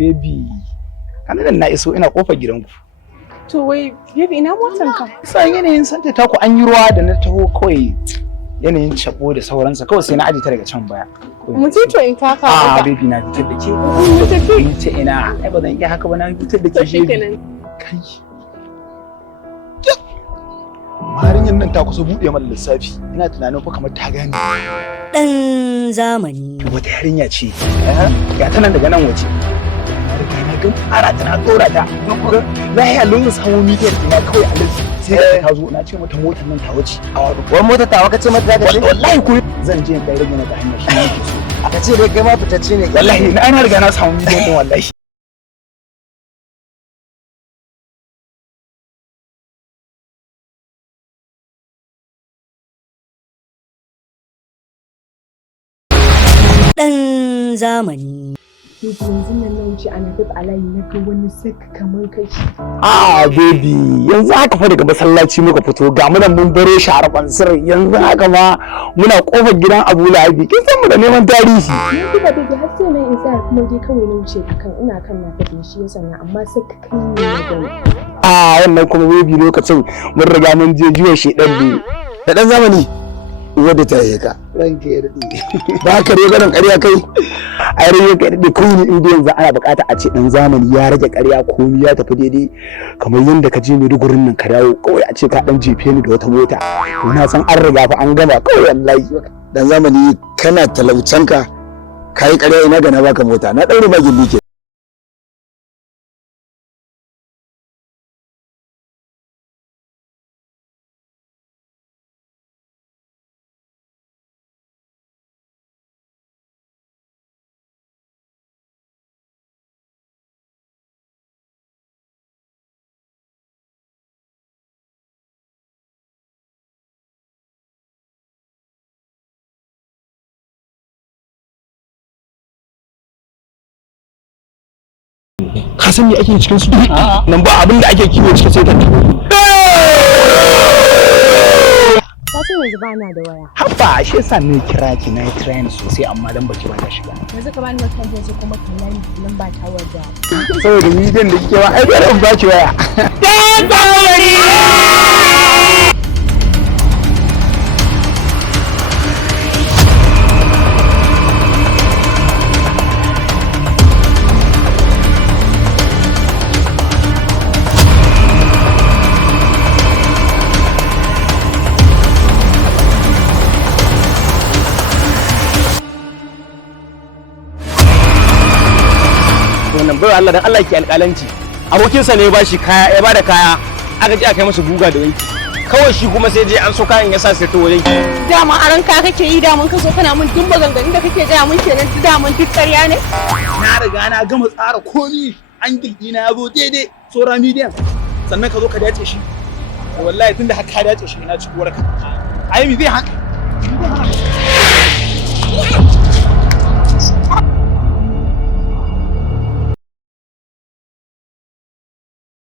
baby. Kanan na iso ina kofar gidanku. To wai baby ina motar ka? Sai yanayin santa ta ku an yi ruwa da na taho kawai yanayin cabo da sauransa kawai sai na aje ta daga can baya. Mu je to in taka. Baby na fitar da ke. Ni ce ina ai ba zan iya haka ba na fitar da ke baby. Kai. Yarinyar nan ta kusa buɗe mana lissafi. Ina tunanin fa kamar ta gane. Dan zamani. Wata yarinya ce. Ya ta nan daga nan waje. Na ga ara tana tsora ta. Lahiya lungu samu midiyar ina kawai a lissi. Sai ta zo na ce mata motar nan ta wuce. Wani motar tawa ka ce mata za ta ce? Wallahi ku zan je in kai rage mata hanyar shi ne ke so. Ka ce dai kai ma fitacce ne. Wallahi na riga na samu midiyar din wallahi. Dan zamani. Yanzu nan na wuce ana tafi alayi na ga wani sak kamar kashi. Baby yanzu haka fa daga masallaci muka fito ga mu nan mun baro sharban sirri yanzu haka ma muna kofar gidan Abu Lahabi kin san mu da neman tarihi. Ni duka daga har sai na isa kuma dai kawai na wuce kan ina kan na tafi shi yasa na amma sak kai ne na gani. Wannan kuma baby lokacin mun riga mun je jiya shedan ne. Da dan zamani wadda ta yi ka. Ranke ya dade. Ba ka dai ganin ƙarya kai. Ai ranke ya dade komai inda yanzu ana bukata a ce dan zamani ya rage ƙarya komai ya tafi daidai kamar yanda ka je Maidugurin nan ka dawo kawai a ce ka dan jefe ni da wata mota. To na san an riga fa an gama kawai wallahi. Dan zamani kana talaucanka kai ƙarya ina ga na baka mota na daure ba gindi ke. Ka san me ake cikin su? Nan ba abin da ake kiwo cikin sai ta. Ka san yanzu ba na da waya. Haba shi yasa ne kira ki na train sosai amma dan baki ba ta shiga. Yanzu ka bani wata sai kuma kallon nan ba ta waya. Saboda ni dan da kike wa ai dole ba ki waya. Dan zamani. bai Allah dan Allah ki alƙalanci abokinsa ne ya bashi kaya ya bada kaya aka je aka yi masa guga da wanki kawai shi kuma sai je an so kayan ya sa sai to wajen ki dama aran ka kake yi daman ka so kana mun tun maganganun da kake gaya mun kenan daman duk ƙarya ne na riga na gama tsara komi an girki na yazo daidai tsora medium sannan ka zo ka dace shi wallahi tunda har ka dace shi ina ci uwarka ai mi zai haka